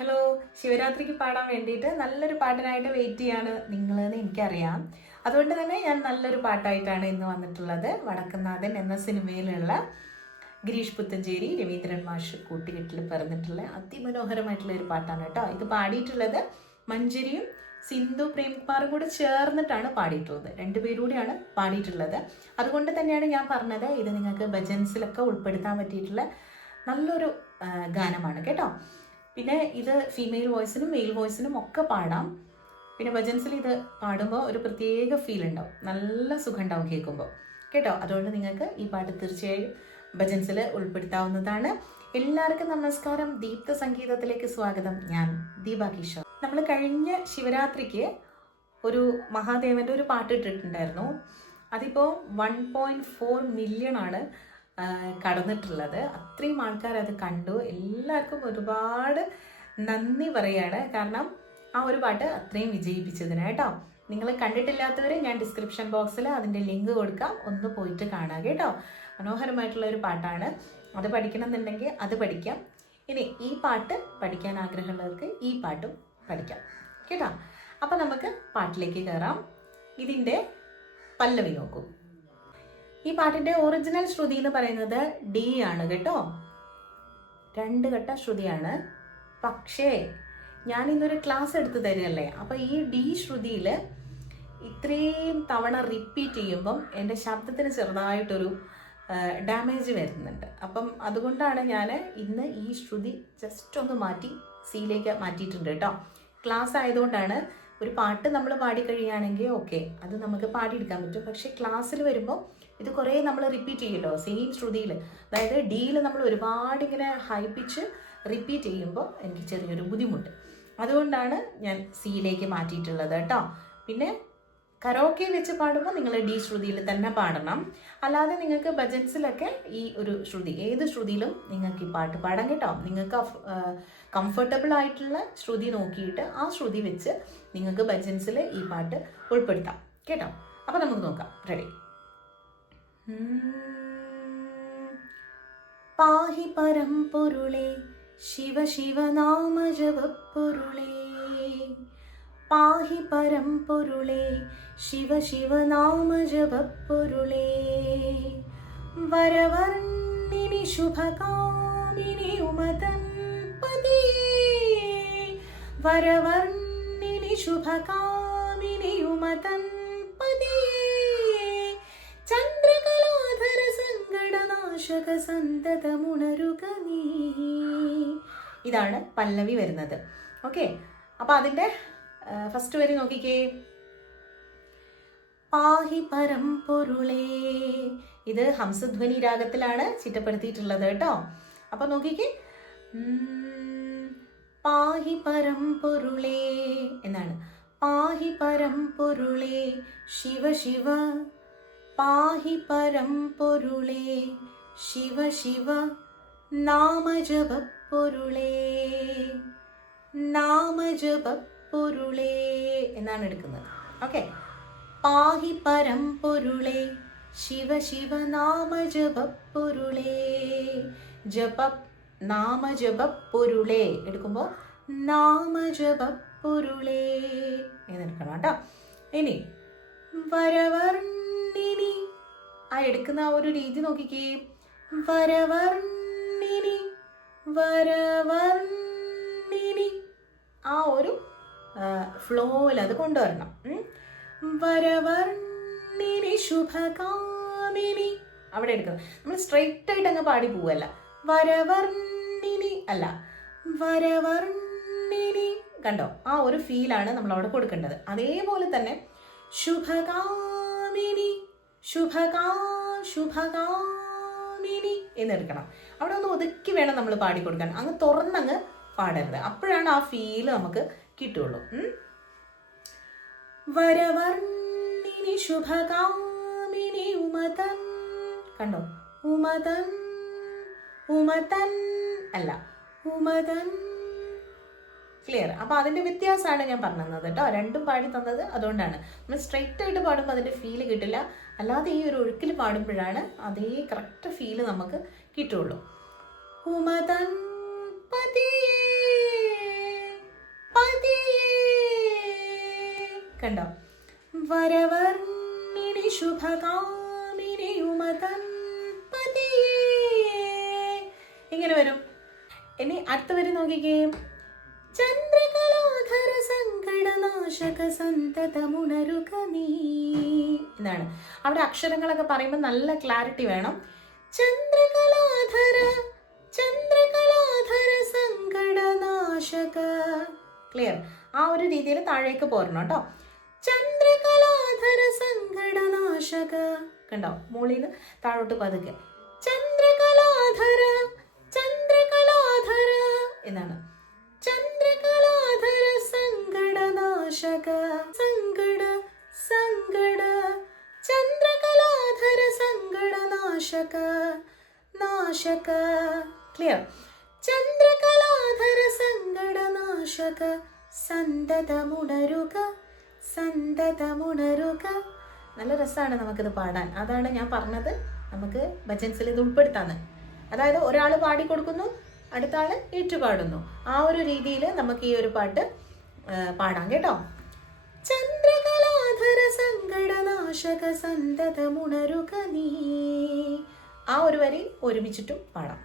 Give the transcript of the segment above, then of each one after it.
Hello, ശിവരാത്രിക്ക് പാടാൻ വേണ്ടിയിട്ട് നല്ലൊരു പാട്ടിനായിട്ട് വെയിറ്റ് ചെയ്യാണ് നിങ്ങളെന്ന് എനിക്കറിയാം. അതുകൊണ്ട് തന്നെ ഞാൻ നല്ലൊരു പാട്ടായിട്ടാണ് ഇന്ന് വന്നിട്ടുള്ളത്. വടക്കുന്നാഥൻ എന്ന സിനിമയിലുള്ള ഗിരീഷ് പുത്തഞ്ചേരി രവീന്ദ്രൻ മാഷ് കൂട്ടുകെട്ടിൽ പറഞ്ഞിട്ടുള്ള അതിമനോഹരമായിട്ടുള്ള ഒരു പാട്ടാണ് കേട്ടോ. ഇത് പാടിയിട്ടുള്ളത് മഞ്ജരിയും സിന്ധു പ്രേംകുമാറും കൂടെ ചേർന്നിട്ടാണ് പാടിയിട്ടുള്ളത്. രണ്ടുപേരൂടെയാണ് പാടിയിട്ടുള്ളത്. അതുകൊണ്ട് തന്നെയാണ് ഞാൻ പറഞ്ഞത് ഇത് നിങ്ങൾക്ക് ഭജൻസിലൊക്കെ ഉൾപ്പെടുത്താൻ പറ്റിയിട്ടുള്ള നല്ലൊരു ഗാനമാണ് കേട്ടോ. പിന്നെ ഇത് ഫീമെയിൽ വോയിസിനും മെയിൽ വോയിസിനും ഒക്കെ പാടാം. പിന്നെ ഭജൻസിൽ ഇത് പാടുമ്പോൾ ഒരു പ്രത്യേക ഫീൽ ഉണ്ടാവും, നല്ല സുഖം ഉണ്ടാവും കേൾക്കുമ്പോൾ കേട്ടോ. അതുകൊണ്ട് നിങ്ങൾക്ക് ഈ പാട്ട് തീർച്ചയായും ഭജൻസിൽ ഉൾപ്പെടുത്താവുന്നതാണ്. എല്ലാവർക്കും നമസ്കാരം. ദീപ്ത സംഗീതത്തിലേക്ക് സ്വാഗതം. ഞാൻ ദീപ കിഷോർ. നമ്മൾ കഴിഞ്ഞ ശിവരാത്രിക്ക് ഒരു മഹാദേവൻ്റെ ഒരു പാട്ട് ഇട്ടിട്ടുണ്ടായിരുന്നു. അതിപ്പോൾ 1.4 മില്യൺ ആണ് കടന്നിട്ടുള്ളത്. അത്രയും ആൾക്കാർ അത് കണ്ടു. എല്ലാവർക്കും ഒരുപാട് നന്ദി പറയാണ്. കാരണം ആ ഒരു പാട്ട് അത്രയും വിജയിപ്പിച്ചതിന് കേട്ടോ. നിങ്ങൾ കണ്ടിട്ടില്ലാത്തവർ ഞാൻ ഡിസ്ക്രിപ്ഷൻ ബോക്സിൽ അതിൻ്റെ ലിങ്ക് കൊടുക്കാം, ഒന്ന് പോയിട്ട് കാണാം കേട്ടോ. മനോഹരമായിട്ടുള്ള ഒരു പാട്ടാണ്. അത് പഠിക്കണമെന്നുണ്ടെങ്കിൽ അത് പഠിക്കാം. ഇനി ഈ പാട്ട് പഠിക്കാൻ ആഗ്രഹമുള്ളവർക്ക് ഈ പാട്ടും പഠിക്കാം കേട്ടോ. അപ്പം നമുക്ക് പാട്ടിലേക്ക് കയറാം. ഇതിൻ്റെ പല്ലവി നോക്കൂ. ഈ പാട്ടിൻ്റെ ഒറിജിനൽ ശ്രുതി എന്ന് പറയുന്നത് ഡി ആണ് കേട്ടോ. 2 ഘട്ട ശ്രുതിയാണ്. പക്ഷേ ഞാൻ ഇന്നൊരു ക്ലാസ് എടുത്ത് തരുമല്ലേ, അപ്പോൾ ഈ ഡി ശ്രുതിയിൽ ഇത്രയും തവണ റിപ്പീറ്റ് ചെയ്യുമ്പം എൻ്റെ ശബ്ദത്തിന് ചെറുതായിട്ടൊരു ഡാമേജ് വരുന്നുണ്ട്. അപ്പം അതുകൊണ്ടാണ് ഞാൻ ഇന്ന് ഈ ശ്രുതി ജസ്റ്റ് ഒന്ന് മാറ്റി സിയിലേക്ക് മാറ്റിയിട്ടുണ്ട് കേട്ടോ. ക്ലാസ് ആയതുകൊണ്ടാണ്. ഒരു പാട്ട് നമ്മൾ പാടിക്കഴിയുകയാണെങ്കിൽ ഓക്കെ, അത് നമുക്ക് പാടിയെടുക്കാൻ പറ്റും. പക്ഷേ ക്ലാസ്സിൽ വരുമ്പോൾ ഇത് കുറേ നമ്മൾ റിപ്പീറ്റ് ചെയ്യുമല്ലോ സെയിം ശ്രുതിയിൽ. അതായത് ഡിയിൽ നമ്മൾ ഒരുപാട് ഇങ്ങനെ ഹൈ പിച്ച് റിപ്പീറ്റ് ചെയ്യുമ്പോൾ എനിക്ക് ചെറിയൊരു ബുദ്ധിമുട്ട്. അതുകൊണ്ടാണ് ഞാൻ സിയിലേക്ക് മാറ്റിയിട്ടുള്ളത് കേട്ടോ. പിന്നെ കരോക്കെ വെച്ച് പാടുമ്പോൾ നിങ്ങൾ ഡി ശ്രുതിയിൽ തന്നെ പാടണം. അല്ലാതെ നിങ്ങൾക്ക് ഭജൻസിലൊക്കെ ഈ ഒരു ശ്രുതി, ഏത് ശ്രുതിയിലും നിങ്ങൾക്ക് ഈ പാട്ട് പാടാം കേട്ടോ. നിങ്ങൾക്ക് കംഫർട്ടബിൾ ആയിട്ടുള്ള ശ്രുതി നോക്കിയിട്ട് ആ ശ്രുതി വെച്ച് നിങ്ങൾക്ക് ഭജൻസിൽ ഈ പാട്ട് ഉൾപ്പെടുത്താം കേട്ടോ. അപ്പോൾ നമുക്ക് നോക്കാം. റെഡി? പാഹി പരമ്പൊരുളേ ശിവ ശിവ നാമ ജപപ്പൊരുളേ, പാഹി പരമ്പൊരുളേ ശിവ ശിവ നാമ ജപപ്പൊരുളേ, വരവർണ്ണിനി ശുഭകാമിനി ഉമതൻ പതിയേ, വരവർണ്ണിനി ശുഭകാമിനി ഉമതൻ പതിയേ, ചന്ദ്രകലാധര സങ്കടനാശക സന്തതമുണരുക നീ. ഇതാണ് പല്ലവി വരുന്നത്. ഓക്കെ, അപ്പോൾ അതിൻ്റെ ഫസ്റ്റ് വരി നോക്കിക്കേ. പാഹി പരമ്പൊരുളേ. ഇത് ഹംസധ്വനി രാഗത്തിലാണ് ചിട്ടപ്പെടുത്തിയിട്ടുള്ളത് കേട്ടോ. അപ്പോൾ നോക്കിക്കേ, പാഹി പരമ്പൊരുളേ എന്നാണ്. പാഹി പരമ്പൊരുളേ ശിവ ശിവ, പാഹി പരമ്പൊരുളേ ശിവ ശിവ നാമജപപ്പൊരുളേ, നാമജപപ്പൊരുളേ എന്നാണ് എടുക്കുന്നത്. ഓക്കെ, പാഹി പരമ്പൊരുളേ ശിവ ശിവ നാമജപപ്പൊരുളേ, ജപ നാമജപപ്പൊരുളേ എടുക്കുമ്പോൾ നാമജപപ്പൊരുളേ എന്നെടുക്കണം കേട്ടോ. ഇനി വരവർണ്ണിനി, ആ എടുക്കുന്ന ആ ഒരു രീതി നോക്കിക്കേ. വരവർണ്ണിനി വരവർണ്ണിനി, ആ ഒരു ഫ്ലോയിൽ അത് കൊണ്ടുവരണം. വരവർണ്ണിനി ശുഭകാമിനി അവിടെ എടുക്കണം. നമ്മൾ സ്ട്രെയിറ്റ് ആയിട്ട് അങ്ങ് പാടി പോവല്ല. വരവർണ്ണിനി അല്ല, വരവർണ്ണിനി. കണ്ടോ, ആ ഒരു ഫീലാണ് നമ്മൾ അവിടെ കൊടുക്കേണ്ടത്. അതേപോലെ തന്നെ ശുഭകാമിനി ശുഭകാമിനി എന്നെടുക്കണം. അവിടെ ഒന്ന് ഒതുക്കി വേണം നമ്മൾ പാടിക്കൊടുക്കാൻ. അങ്ങ് തുറന്നങ്ങ് പാടരുത്. അപ്പോഴാണ് ആ ഫീല് നമുക്ക് കിട്ടുള്ളൂ. വരവർണ്ണിനി ശുഭകാമിനി ഉമതൻ. കണ്ടോ, ഉമതൻ ഉമതൻ അല്ല, ഉമതൻ. ക്ലിയർ? അപ്പോൾ അതിൻ്റെ വ്യത്യാസമാണ് ഞാൻ പറഞ്ഞത് കേട്ടോ. രണ്ടും പാടി തന്നത് അതുകൊണ്ടാണ്. നമ്മൾ സ്ട്രെയിറ്റ് ആയിട്ട് പാടുമ്പോൾ അതിൻ്റെ ഫീല് കിട്ടില്ല. അല്ലാതെ ഈ ഒരു ഒഴുക്കിൽ പാടുമ്പോഴാണ് അതേ കറക്റ്റ് ഫീല് നമുക്ക് കിട്ടുള്ളൂ. ഉമതൻ പതിയേ കണ്ടോ? വരവർണ്ണിനി ശുഭകാമിനി ഉമതൻ പതിയേ, ഇങ്ങനെ വരും. ഇനി അടുത്ത വരി നോക്കിക്കേ. ചന്ദ്രകലാധര സങ്കടനാശക സന്തതമുണരുക നീ എന്നാണ്. അവിടെ അക്ഷരങ്ങളൊക്കെ പറയുമ്പോൾ നല്ല ക്ലാരിറ്റി വേണം. ചന്ദ്രകലാധര ചന്ദ്രകലാധര സങ്കടനാശക, ക്ലിയർ? ആ ഒരു രീതിയിൽ താഴേക്ക് പോരണം കേട്ടോ. ചന്ദ്രകലാധര സങ്കടനാശക, കണ്ടോ? മുകളിൽ നിന്ന് താഴോട്ട് പതുക്കെ. ചന്ദ്രകലാധര ചന്ദ്രകലാധര എന്നാണ്. ചന്ദ്രകലാധര സങ്കടനാശക സങ്കട സങ്കട, ചന്ദ്രകലാധര സങ്കടനാശക നാശക, ക്ലിയർ? ചന്ദ്രകലാധര സങ്കടനാശക സന്തതമുണരുക സന്തതമുണരുക. നല്ല രസമാണ് നമുക്കിത് പാടാൻ. അതാണ് ഞാൻ പറഞ്ഞത്, നമുക്ക് ഭജൻസിൽ ഇത് ഉൾപ്പെടുത്താന്ന്. അതായത് ഒരാൾ പാടിക്കൊടുക്കുന്നു, അടുത്ത ആൾ ഏറ്റുപാടുന്നു. ആ ഒരു രീതിയിൽ നമുക്ക് ഈ ഒരു പാട്ട് പാടാം കേട്ടോ. ചന്ദ്രകലാധര സങ്കടനാശക സന്തതമുണരുക നീ, ആ ഒരു വരി ഒരുമിച്ചിട്ടും പാടാം.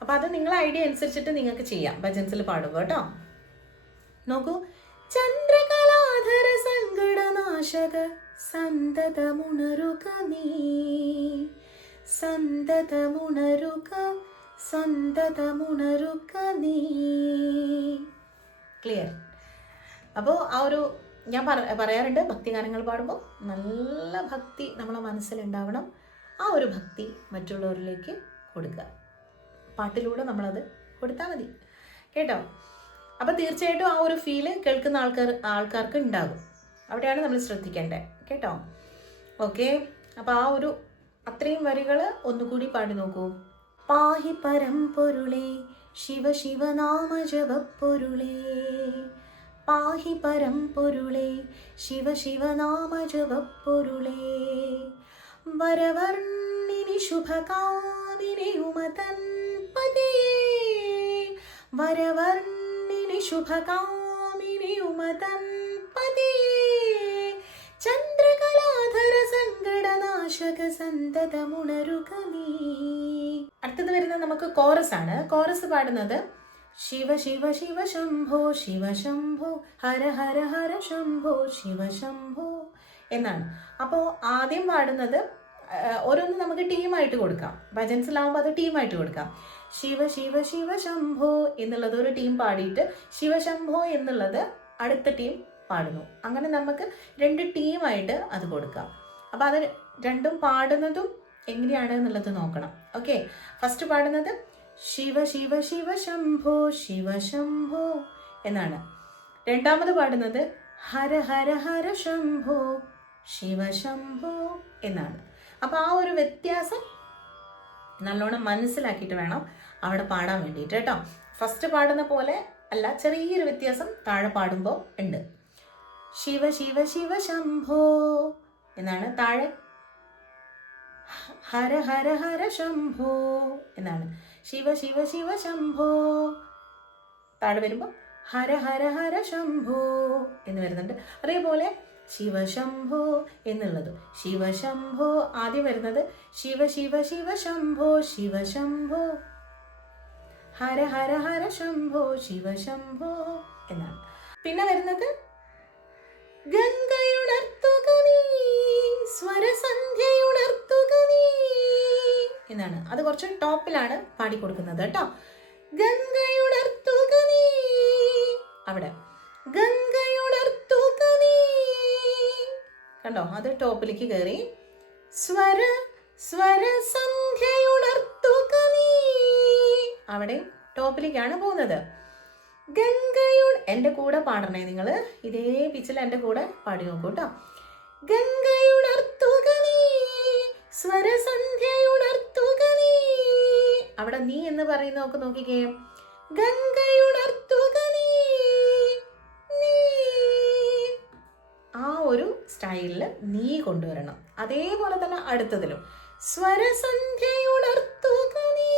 അപ്പം അത് നിങ്ങളെ ഐഡിയ അനുസരിച്ചിട്ട് നിങ്ങൾക്ക് ചെയ്യാം ഭജൻസിൽ പാടുമ്പോൾ കേട്ടോ. നോക്കൂ. ചന്ദ്രകലാധര സങ്കടനാശക സന്തതമുണരുക നീ സന്തതമുണരുക സന്തതമുണരുക നീ, ക്ലിയർ? അപ്പോൾ ആ ഒരു ഞാൻ പറയാറുണ്ട്, ഭക്തിഗാനങ്ങൾ പാടുമ്പോൾ നല്ല ഭക്തി നമ്മളെ മനസ്സിലുണ്ടാവണം. ആ ഒരു ഭക്തി മറ്റുള്ളവരിലേക്ക് കൊടുക്കുക. പാട്ടിലൂടെ നമ്മളത് കൊടുത്താൽ മതി കേട്ടോ. അപ്പോൾ തീർച്ചയായിട്ടും ആ ഒരു ഫീല് കേൾക്കുന്ന ആൾക്കാർക്ക് ഉണ്ടാകും. അവിടെയാണ് നമ്മൾ ശ്രദ്ധിക്കേണ്ടത് കേട്ടോ. ഓക്കെ, അപ്പോൾ ആ ഒരു അത്രയും വരികൾ ഒന്നുകൂടി പാടി നോക്കൂ. പാഹി പരംപൊരുളേ ശിവ ശിവനാമ ജപപ്പൊരുളേ, പാഹി പരംപൊരുളേ ശിവ ശിവനാമ ജപപ്പൊരുളേ, വരവർണ്ണിനി ശുഭകാമിനി ഉമതൻ പതിയേ, വരവർണ്ണിനി ശുഭകാമിനി ഉമതൻ പതിയേ, ചന്ദ്രകലാധര സങ്കടനാശക സന്തതമുണരുക നീ. അടുത്തത് വരുന്നത് നമുക്ക് കോറസ് ആണ്. കോറസ് പാടുന്നത് ശിവ ശിവ ശിവ ശംഭോ ശിവ ശംഭോ ഹര ഹര ഹര ശംഭോ ശിവ ശംഭോ എന്നാണ്. അപ്പോൾ ആദ്യം പാടുന്നത് ഓരോന്നും നമുക്ക് ടീമായിട്ട് കൊടുക്കാം. ഭജൻസിലാവുമ്പോൾ അത് ടീമായിട്ട് കൊടുക്കാം. ശിവ ശിവ ശിവ ശംഭോ എന്നുള്ളത് ഒരു ടീം പാടിയിട്ട് ശിവശംഭോ എന്നുള്ളത് അടുത്ത ടീം പാടുന്നു. അങ്ങനെ നമുക്ക് 2 ടീമായിട്ട് അത് കൊടുക്കാം. അപ്പോൾ അത് രണ്ടും പാടുന്നതും എങ്ങനെയാണ് എന്നുള്ളത് നോക്കണം. ഓക്കെ, ഫസ്റ്റ് പാടുന്നത് ശിവ ശിവ ശിവ ശംഭോ ശിവ ശംഭോ എന്നാണ്. രണ്ടാമത് പാടുന്നത് ഹര ഹര ഹര ശംഭോ ശിവ ശംഭോ എന്നാണ്. അപ്പോൾ ആ ഒരു വ്യത്യാസം നല്ലോണം മനസ്സിലാക്കിയിട്ട് വേണം അവിടെ പാടാൻ വേണ്ടിയിട്ട് കേട്ടോ. ഫസ്റ്റ് പാടുന്ന പോലെ അല്ല, ചെറിയൊരു വ്യത്യാസം താഴെ പാടുമ്പോൾ ഉണ്ട്. ശിവ ശിവ ശിവ ശംഭോ എന്നാണ്, താഴെ ഹര ഹര ഹര ശംഭോ എന്നാണ്. ശിവ ശിവ ശിവ ശംഭോ, താഴെ വരുമ്പോൾ ഹര ഹര ഹര ശംഭോ എന്ന് വരുന്നുണ്ട്. അതേപോലെ ശിവശംഭോ എന്നുള്ളത് ശിവശംഭോ ആദ്യം വരുന്നത് ശിവ ശിവ ശിവ ശംഭോ ശിവശംഭോ, ഹര ഹര ഹര ശംഭോ ശിവശംഭോ എന്നാണ്. പിന്നെ വരുന്നത് ഗംഗയുണർത്തുക നീ സ്വരസന്ധ്യയുണർത്തുക നീ എന്നാണ്. അത് കുറച്ച് ടോപ്പിലാണ് പാടിക്കൊടുക്കുന്നത് കേട്ടോ. ഗംഗയുണർത്തുക നീ, അവിടെ ഗംഗയുണർത്തുക നീ കണ്ടോ, അത് ടോപ്പിലേക്ക് കയറി. സ്വരസന്ധ്യയുണർത്തുക നീ, അവിടെ ടോപ്പിലേക്കാണ് പോകുന്നത്. എൻ്റെ കൂടെ പാടണേ നിങ്ങൾ, ഇതേ പിച്ചിൽ എൻ്റെ കൂടെ പാടി നോക്കൂ കേട്ടോ. ഗംഗയുണർത്തുക നീ സ്വരസന്ധ്യയുണർത്തുക നീ, അവിടെ നീ എന്ന് പറയുന്ന നോക്ക്, നോക്കിക്കേ. ഗംഗയുണർത്തുക നീ, ആ ഒരു സ്റ്റൈലിൽ നീ കൊണ്ടുവരണം. അതേപോലെ തന്നെ അടുത്തതിലും സ്വരസന്ധ്യയുണർത്തുക നീ,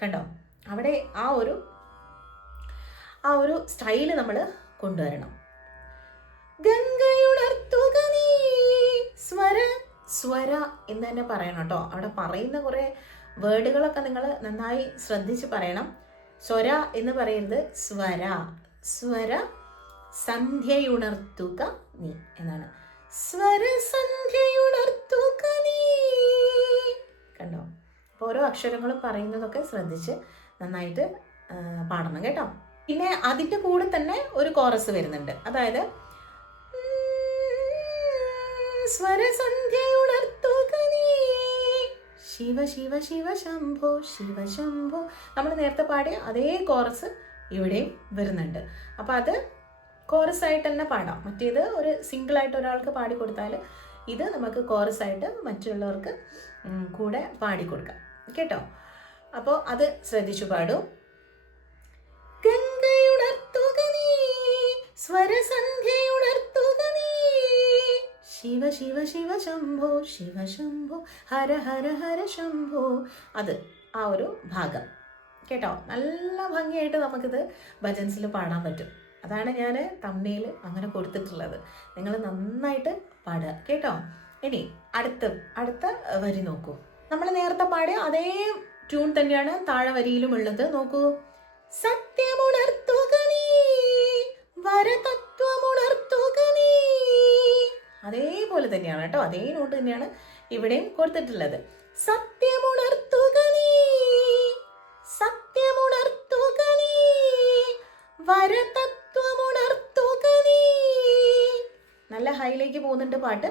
കണ്ടോ അവിടെ ആ ഒരു സ്റ്റൈല് നമ്മൾ കൊണ്ടുവരണം. ഗംഗയുണർത്തുക നീ സ്വര സ്വര എന്ന് തന്നെ പറയണം കേട്ടോ. അവിടെ പറയുന്ന കുറേ വേർഡുകളൊക്കെ നിങ്ങൾ നന്നായി ശ്രദ്ധിച്ച് പറയണം. സ്വര എന്ന് പറയുന്നത് സ്വര. സ്വര സന്ധ്യയുണർത്തുക നീ എന്നാണ്. സ്വര സന്ധ്യയുണർത്തുക നീ. കണ്ടോ? അപ്പോൾ ഓരോ അക്ഷരങ്ങളും പറയുന്നതൊക്കെ ശ്രദ്ധിച്ച് നന്നായിട്ട് പാടണം കേട്ടോ. പിന്നെ അതിൻ്റെ കൂടെ തന്നെ ഒരു കോറസ് വരുന്നുണ്ട്. അതായത് സ്വരസന്ധ്യയുണർത്തുക നീ ശിവ ശിവ ശിവ ശംഭോ ശിവ ശംഭോ. നമ്മൾ നേരത്തെ പാടിയ അതേ കോറസ് ഇവിടെയും വരുന്നുണ്ട്. അപ്പോൾ അത് കോറസ് ആയിട്ട് തന്നെ പാടാം. മറ്റേത് ഒരു സിംഗിളായിട്ട് ഒരാൾക്ക് പാടിക്കൊടുത്താൽ ഇത് നമുക്ക് കോറസ് ആയിട്ട് മറ്റുള്ളവർക്ക് കൂടെ പാടിക്കൊടുക്കാം കേട്ടോ. അപ്പോൾ അത് ശ്രദ്ധിച്ചു പാടൂ. ഗംഗയുണർത്തുക നീ സ്വരസന്ധ്യയുണർത്തുക നീ ശിവ ശിവ ശിവ ശംഭോ ശിവ ശംഭോ ഹര ഹര ഹര ശംഭോ. അത് ആ ഒരു ഭാഗം കേട്ടോ. നല്ല ഭംഗിയായിട്ട് നമുക്കിത് ഭജൻസിൽ പാടാൻ പറ്റും. അതാണ് ഞാൻ തംബ്നെയിൽ അങ്ങനെ കൊടുത്തിട്ടുള്ളത്. നിങ്ങൾ നന്നായിട്ട് പാടുക കേട്ടോ. ഇനി അടുത്ത വരി നോക്കൂ. നമ്മൾ നേരത്തെ പാടിയ അതേ ട്യൂൺ തന്നെയാണ് താഴെ വരിയിലും ഉള്ളത്. നോക്കൂ. സത്യമുണർത്തുക നീ വരതത്വമുണർത്തുക നീ. അതേപോലെ തന്നെയാണ് കേട്ടോ. അതേ നോട്ട് തന്നെയാണ് ഇവിടെയും കൊടുത്തിട്ടുള്ളത്. സത്യമുണർത്തുക നീ സത്യമുണർത്തുക നീ വരതത്വമുണർത്തുക നീ. നല്ല ഹൈയിലേക്ക് പോകുന്നുണ്ട് പാട്ട്.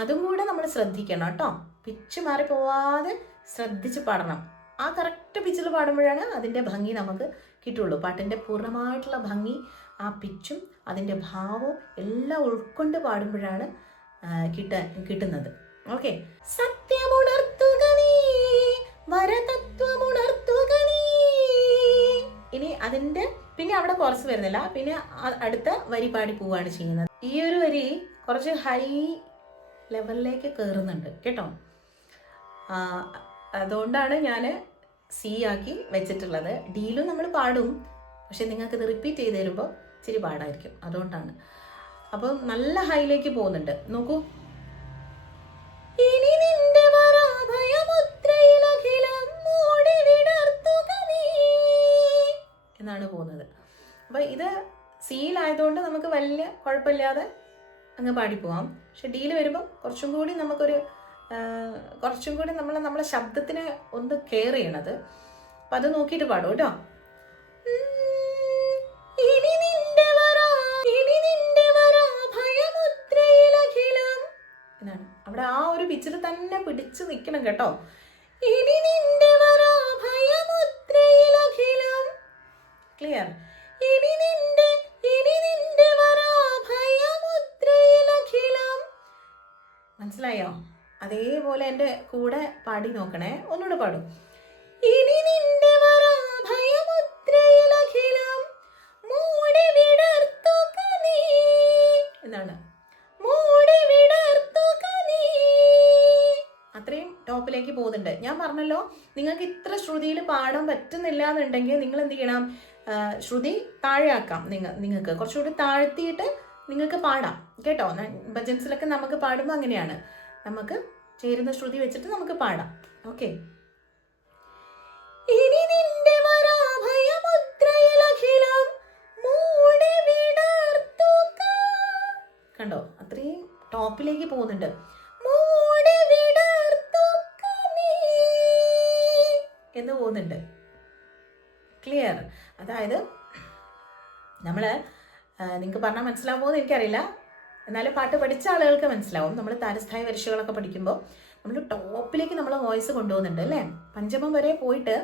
അതും കൂടെ നമ്മൾ ശ്രദ്ധിക്കണം കേട്ടോ. പിച്ച് മാറിപ്പോവാതെ ശ്രദ്ധിച്ച് പാടണം. ആ കറക്റ്റ് പിച്ചിൽ പാടുമ്പോഴാണ് അതിൻ്റെ ഭംഗി നമുക്ക് കിട്ടുള്ളൂ. പാട്ടിൻ്റെ പൂർണ്ണമായിട്ടുള്ള ഭംഗി ആ പിച്ചും അതിൻ്റെ ഭാവവും എല്ലാം ഉൾക്കൊണ്ട് പാടുമ്പോഴാണ് കിട്ടുന്നത്. ഓക്കെ. സത്യമുണർത്തുക നീ വരതത്വമുണർത്തുക നീ. ഇനി അതിൻ്റെ പിന്നെ അവിടെ കുറച്ച് വരുന്നില്ല. പിന്നെ അടുത്ത വരി പാടി പോവുകയാണ് ചെയ്യുന്നത്. ഈ ഒരു വരി കുറച്ച് ഹൈ ലെവലിലേക്ക് കയറുന്നുണ്ട് കേട്ടോ. അതുകൊണ്ടാണ് ഞാൻ സി ആക്കി വെച്ചിട്ടുള്ളത്. ഡിയിലും നമ്മൾ പാടും, പക്ഷെ നിങ്ങൾക്കിത് റിപ്പീറ്റ് ചെയ്ത് തരുമ്പോൾ ഇച്ചിരി പാടായിരിക്കും. അതുകൊണ്ടാണ്. അപ്പം നല്ല ഹൈയിലേക്ക് പോകുന്നുണ്ട്. നോക്കൂ. ഇനി നിന്റെ വരാഭയമുദ്രയിലഖിലം മൂടി വിടർത്തുക നീ എന്നാണ് പോകുന്നത്. അപ്പം ഇത് സിയിലായതുകൊണ്ട് നമുക്ക് വലിയ കുഴപ്പമില്ലാതെ അങ്ങ് പാടിപ്പോവാം. പക്ഷെ ഡിയിൽ വരുമ്പോൾ കുറച്ചും കൂടി നമുക്കൊരു നമ്മളെ ശബ്ദത്തിനെ ഒന്ന് കെയർ ചെയ്യണത്. അപ്പം അത് നോക്കിയിട്ട് പാടും കേട്ടോ. എന്നാണ് അവിടെ ആ ഒരു പിച്ചിൽ തന്നെ പിടിച്ചു നിൽക്കണം കേട്ടോ. ക്ലിയർ? മനസ്സിലായോ? അതേപോലെ എൻ്റെ കൂടെ പാടി നോക്കണേ. ഒന്നുകൂടെ പാടും. ഇനി നിന്റെ വരാഭയമുദ്രയിലഖിലം മൂടി വിടർത്തുക നീ എന്നാണ്. മൂടി വിടർത്തുക നീ. അത്രയും ടോപ്പിലേക്ക് പോകുന്നുണ്ട്. ഞാൻ പറഞ്ഞല്ലോ, നിങ്ങൾക്ക് ഇത്ര ശ്രുതിയിൽ പാടാൻ പറ്റുന്നില്ല എന്നുണ്ടെങ്കിൽ നിങ്ങൾ എന്ത് ചെയ്യണം? ശ്രുതി താഴെയാക്കാം. നിങ്ങൾക്ക് കുറച്ചുകൂടി താഴ്ത്തിയിട്ട് നിങ്ങൾക്ക് പാടാം കേട്ടോ. ഭജൻസിലൊക്കെ നമുക്ക് പാടുമ്പോൾ അങ്ങനെയാണ്. നമുക്ക് ചേരുന്ന ശ്രുതി വെച്ചിട്ട് നമുക്ക് പാടാം. ഓക്കെ. ഇനി നിന്റെ വരാഭയമുദ്രയിലഖിലം മൂടി വിടർത്തുക. കണ്ടോ? അത്രയും ടോപ്പിലേക്ക് പോകുന്നുണ്ട്. മൂടി വിടർത്തുക നീ എന്ന് പോകുന്നുണ്ട്. ക്ലിയർ? അതായത് നിങ്ങൾക്ക് പറഞ്ഞാൽ മനസ്സിലാവുമോ എന്ന് എനിക്കറിയില്ല. എന്നാലും പാട്ട് പഠിച്ച ആളുകൾക്ക് മനസ്സിലാവും. നമ്മൾ താരസ്ഥായി വരിശകളൊക്കെ പഠിക്കുമ്പോൾ നമ്മൾ ടോപ്പിലേക്ക് നമ്മൾ വോയിസ് കൊണ്ടുപോകുന്നുണ്ട് അല്ലേ? പഞ്ചമം വരെ പോയിട്ട്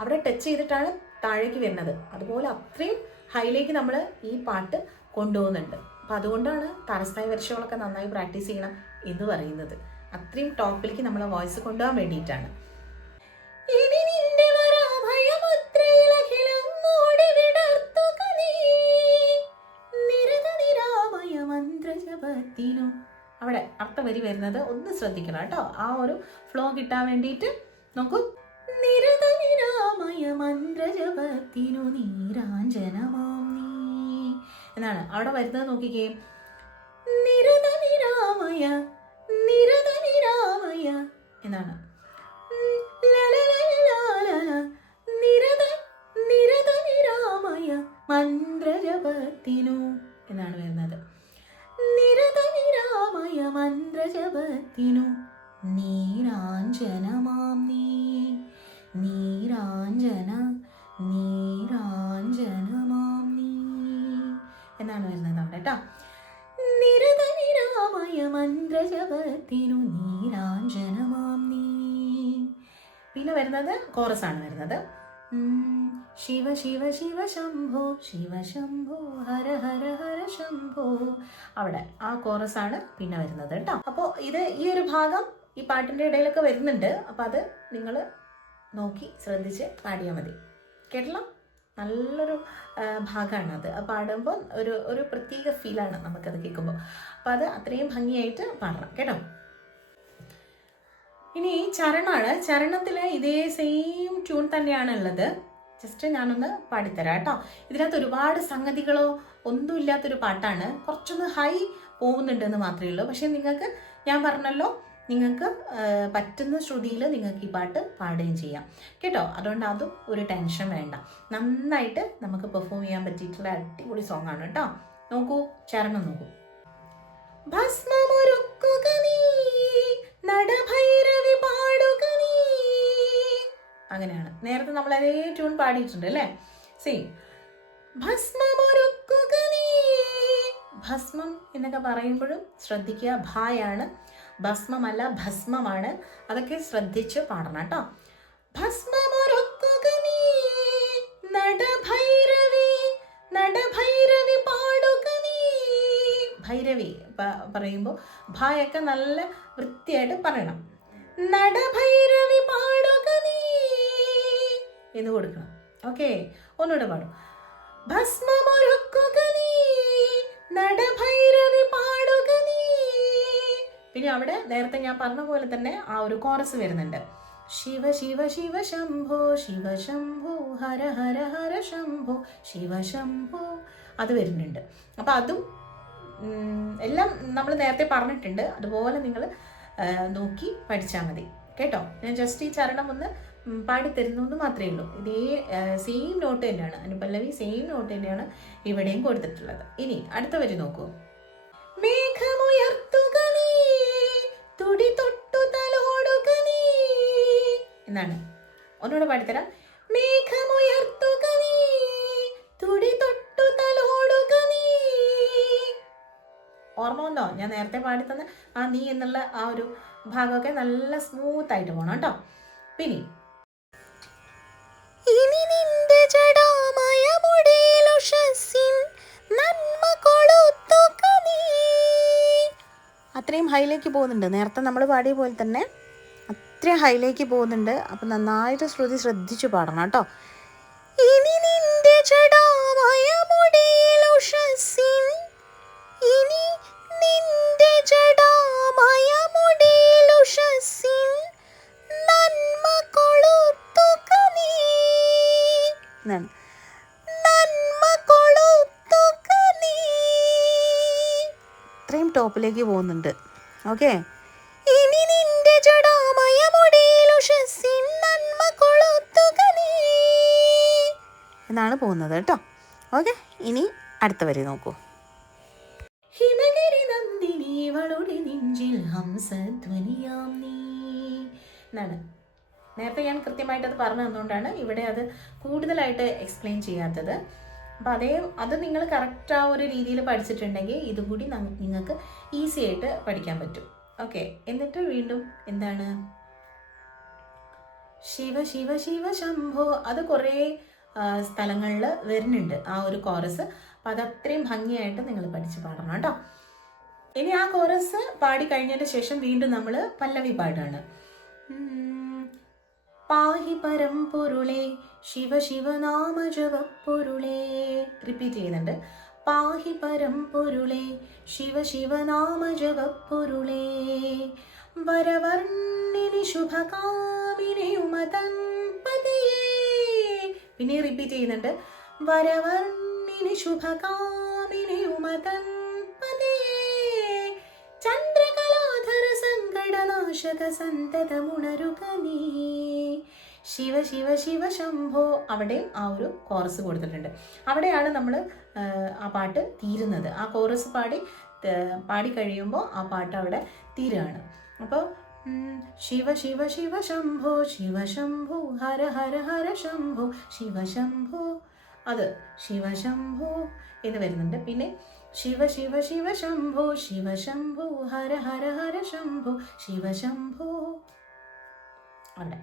അവിടെ ടച്ച് ചെയ്തിട്ടാണ് താഴേക്ക് വരുന്നത്. അതുപോലെ അത്രയും ഹൈയിലേക്ക് നമ്മൾ ഈ പാട്ട് കൊണ്ടുപോകുന്നുണ്ട്. അപ്പം അതുകൊണ്ടാണ് താരസ്ഥായി വരിശകളൊക്കെ നന്നായി പ്രാക്ടീസ് ചെയ്യണം എന്ന് പറയുന്നത്. അത്രയും ടോപ്പിലേക്ക് നമ്മളെ വോയിസ് കൊണ്ടുപോകാൻ വേണ്ടിയിട്ടാണ്. ഇനി നിന്റെ വരാഭയമുദ്രയിലഖിലം മൂടി വിടർത്തുക നീ നിരതനിരാമയ മന്ത്രജപത്തിനു. അവിടെ അടുത്ത വരി വരുന്നത് ഒന്ന് ശ്രദ്ധിക്കണം കേട്ടോ. ആ ഒരു ഫ്ലോ കിട്ടാൻ വേണ്ടിയിട്ട് നോക്കൂ. നിരതനിരാമയ മന്ത്രജപത്തിനു നീരാഞ്ജനമാം നീ. എന്നാണ് അവിടെ വരുന്നത്. നോക്കിക്കേ, നിരതനിരാമയ നിരതനിരാമയ എന്നാണ്. നിരതനിരാമയ മന്ത്രജപത്തിനു എന്നാണ് വരുന്നത്. നിരതനിരാമയ മന്ത്രജപത്തിനു നീരാഞ്ജനമാം നീ നീരാഞ്ജനമാം നീ എന്നാണ് വരുന്നത് അവിടെ കേട്ടോ. നിരതനിരാമയ മന്ത്രജപത്തിനു നീരാഞ്ജനമാം നീ. പിന്നെ വരുന്നത് കോറസാണ് വരുന്നത്. ശിവ ശിവ ശിവ ശംഭോ ശിവ ശംഭോ ഹര ഹര ഹര ശംഭോ. അവിടെ ആ കോറസാണ് പിന്നെ വരുന്നത് കേട്ടോ. അപ്പോൾ ഈ ഒരു ഭാഗം ഈ പാട്ടിൻ്റെ ഇടയിലൊക്കെ വരുന്നുണ്ട്. അപ്പോൾ അത് നിങ്ങൾ നോക്കി ശ്രദ്ധിച്ച് പാടിയാൽ മതി. കേട്ടല്ലോ, നല്ലൊരു ഭാഗമാണ് അത്. പാടുമ്പോൾ ഒരു പ്രത്യേക ഫീലാണ് നമുക്കത് കേൾക്കുമ്പോൾ. അപ്പോൾ അത് അത്രയും ഭംഗിയായിട്ട് പാടണം കേട്ടോ. ഇനി ചരണമാണ്. ചരണത്തിൽ ഇതേ സെയിം ട്യൂൺ തന്നെയാണ് ഉള്ളത്. ജസ്റ്റ് ഞാനൊന്ന് പാടിത്തരാം കേട്ടോ. ഇതിനകത്ത് ഒരുപാട് സംഗതികളോ ഒന്നും ഇല്ലാത്തൊരു പാട്ടാണ്. കുറച്ചൊന്ന് ഹൈ പോകുന്നുണ്ടെന്ന് മാത്രമേ ഉള്ളൂ. പക്ഷെ നിങ്ങൾക്ക്, ഞാൻ പറഞ്ഞല്ലോ, നിങ്ങൾക്ക് പറ്റുന്ന ശ്രുതിയിൽ നിങ്ങൾക്ക് ഈ പാട്ട് പാടുകയും ചെയ്യാം കേട്ടോ. അതുകൊണ്ട് അതും ഒരു ടെൻഷൻ വേണ്ട. നന്നായിട്ട് നമുക്ക് പെർഫോം ചെയ്യാൻ പറ്റിയിട്ടുള്ള അടിപൊളി സോങ് ആണ് കേട്ടോ. നോക്കൂ, ചരണം നോക്കൂ. ഭസ്മമൊരുക്കുക നീ നടഭൈരവി പാടുക നീ. അങ്ങനെയാണ്. നേരത്തെ നമ്മൾ അതേ ട്യൂൺ പാടിയിട്ടുണ്ട് അല്ലേ, സെയിം. ഭസ്മമൊരുക്കുക നീ. ഭസ്മം എന്നൊക്കെ പറയുമ്പോഴും ശ്രദ്ധിക്കുക, ഭായാണ്, ഭസ്മമല്ല ഭസ്മമാണ്. അതൊക്കെ ശ്രദ്ധിച്ച് പാടണം കേട്ടോ. ഭസ്മമൊരുക്കുക നീ നടഭൈരവി നടഭൈരവി പാടുക നീ. ഭൈരവി പറയുമ്പോൾ ഭായൊക്കെ നല്ല വൃത്തിയായിട്ട് പറയണം. നടഭൈരവി പാടുക നീ എന്ന് കൊടുക്കണം. ഓക്കെ, ഒന്നുകൂടെ പാടും. ഭസ്മമൊരുക്കുക നീ നടഭൈരവി പാടുക നീ. പിന്നെ അവിടെ നേരത്തെ ഞാൻ പറഞ്ഞ പോലെ തന്നെ ആ ഒരു കോറസ് വരുന്നുണ്ട്. ശിവ ശിവ ശിവ ശംഭോ ശിവ ശംഭോ ഹര ഹര ഹര ശംഭോ ശിവ ശംഭോ, അത് വരുന്നുണ്ട്. അപ്പം അതും എല്ലാം നമ്മൾ നേരത്തെ പറഞ്ഞിട്ടുണ്ട്. അതുപോലെ നിങ്ങൾ നോക്കി പഠിച്ചാൽ മതി കേട്ടോ. ഞാൻ ജസ്റ്റ് ഈ ചരണം ഒന്ന് പാടിത്തരുന്നു എന്ന് മാത്രമേ ഉള്ളൂ. ഇതേ സെയിം നോട്ട് തന്നെയാണ്, അനുപല്ലവി സെയിം നോട്ട് തന്നെയാണ് ഇവിടെയും കൊടുത്തിട്ടുള്ളത്. ഇനി അടുത്ത വരി നോക്കൂ. മേഘമുയർത്തുക നീ തുടി തൊട്ടു തലോടുക നീ എന്നാണ്. ഒന്നുകൂടെ പാടിത്തരാം. മേഘമുയർത്തുക നീ തുടി തൊട്ടു തലോടുക നീ. ഓർമ്മ വന്നോ? ഞാൻ നേരത്തെ പാടിത്തന്ന ആ നീ എന്നുള്ള ആ ഒരു ഭാഗമൊക്കെ നല്ല സ്മൂത്ത് ആയിട്ട് പോകണം കേട്ടോ. പിന്നെ അത്രയും ഹൈയിലേക്ക് പോകുന്നുണ്ട്. നേരത്തെ നമ്മൾ പാടിയ പോലെ തന്നെ അത്രയും ഹൈയിലേക്ക് പോകുന്നുണ്ട്. അപ്പം നന്നായിട്ട് ശ്രുതി ശ്രദ്ധിച്ചു പാടണം കേട്ടോ. ഇനി നിന്റെ ജടാമയ മുടിയിൽ ഉഷസ്സിൻ, ഇനി നിന്റെ ജടാമയ മുടിയിൽ ഉഷസ്സിൻ നന്മ കൊളുത്തുക നീ എന്നാണ്. നന്മ കൊളുത്തുക നീ. ഇത്രയും ടോപ്പിലേക്ക് പോകുന്നുണ്ട്. ഓക്കെ, ഇനി നിന്റെ ജടാമയ മുടിയിൽ ഉഷസ്സിൻ നന്മ കൊളുത്തുക നീ എന്നാണ് പോകുന്നത് കേട്ടോ. ഓക്കെ, ഇനി അടുത്ത വരി നോക്കൂ. ഹിമഗിരി നന്ദിനി അവളുടെ നെഞ്ചിൽ ഹംസധ്വനിയാം നീ എന്നാണ്. നേരത്തെ ഞാൻ കൃത്യമായിട്ട് അത് പറഞ്ഞു തന്നുകൊണ്ടാണ് ഇവിടെ അത് കൂടുതലായിട്ട് എക്സ്പ്ലെയിൻ ചെയ്യാത്തത്. അപ്പം അത് നിങ്ങൾ കറക്റ്റ് ആ ഒരു രീതിയിൽ പഠിച്ചിട്ടുണ്ടെങ്കിൽ ഇതും കൂടി നിങ്ങൾക്ക് ഈസി ആയിട്ട് പഠിക്കാൻ പറ്റും. ഓക്കെ, എന്നിട്ട് വീണ്ടും എന്താണ് ശിവ ശിവ ശിവ ശംഭോ, അത് കുറേ സ്ഥലങ്ങളിൽ വരുന്നുണ്ട് ആ ഒരു കോറസ്. അപ്പം അതത്രയും ഭംഗിയായിട്ട് നിങ്ങൾ പഠിച്ച് പാടണം കേട്ടോ. ഇനി ആ കോറസ് പാടി കഴിഞ്ഞതിന് ശേഷം വീണ്ടും നമ്മൾ പല്ലവി പാടാണ്. പാഹി പരമ്പൊരുളേ ശിവ ശിവനാമ ജപപ്പൊരുളേ. റിപ്പീറ്റ് ചെയ്യുന്നുണ്ട്. പാഹി പരമ്പൊരുളേ ശിവ ശിവനാമ ജപപ്പൊരുളേ. വരവർണ്ണിനി ശുഭകാമിനിയുമതം പതിയേ. പിന്നെ റിപ്പീറ്റ് ചെയ്യുന്നുണ്ട്. വരവർണ്ണിനി ശുഭകാമിനിയുമതം പിരിയുമതൻ പതിയേ ചന്ദ്രകലാധര സങ്കടനാശക സന്തതമുണരുക നീ ശിവ ശിവ ശിവ ശംഭോ. അവിടെ ആ ഒരു കോറസ് കൊടുത്തിട്ടുണ്ട്. അവിടെയാണ് നമ്മൾ ആ പാട്ട് തീരുന്നത്. ആ കോറസ് പാടി കഴിയുമ്പോൾ ആ പാട്ട് അവിടെ തീരുകയാണ്. അപ്പോൾ ശിവ ശിവ ശിവ ശംഭോ ശിവ ശംഭോ ഹര ഹര ഹര ശംഭോ ശിവ ശംഭോ, അത് ശിവശംഭോ എന്ന് വരുന്നുണ്ട്. പിന്നെ ശിവ ശിവ ശിവ ശംഭോ ശിവ ശംഭോ ഹര ഹര ഹര ശംഭോ ശിവശംഭോ. അവിടെ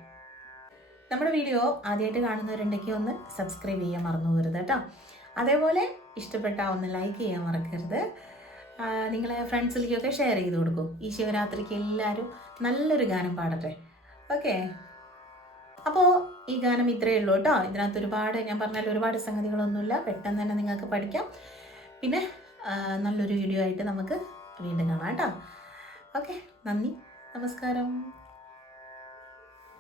നമ്മുടെ വീഡിയോ ആദ്യമായിട്ട് കാണുന്നവരുണ്ടെങ്കിൽ ഒന്ന് സബ്സ്ക്രൈബ് ചെയ്യാൻ മറന്നു പോകരുത് കേട്ടോ. അതേപോലെ ഇഷ്ടപ്പെട്ടാൽ ഒന്ന് ലൈക്ക് ചെയ്യാൻ മറക്കരുത്. നിങ്ങളെ ഫ്രണ്ട്സിലേക്കൊക്കെ ഷെയർ ചെയ്ത് കൊടുക്കും. ഈ ശിവരാത്രിക്ക് എല്ലാവരും നല്ലൊരു ഗാനം പാടട്ടെ. ഓക്കെ, അപ്പോൾ ഈ ഗാനം ഇത്രയേ ഉള്ളൂ കേട്ടോ. ഇതിനകത്ത് ഞാൻ പറഞ്ഞാൽ ഒരുപാട് സംഗതികളൊന്നുമില്ല, പെട്ടെന്ന് തന്നെ നിങ്ങൾക്ക് പഠിക്കാം. പിന്നെ നല്ലൊരു വീഡിയോ ആയിട്ട് നമുക്ക് വീണ്ടും കാണാം കേട്ടോ. ഓക്കെ, നന്ദി, നമസ്കാരം.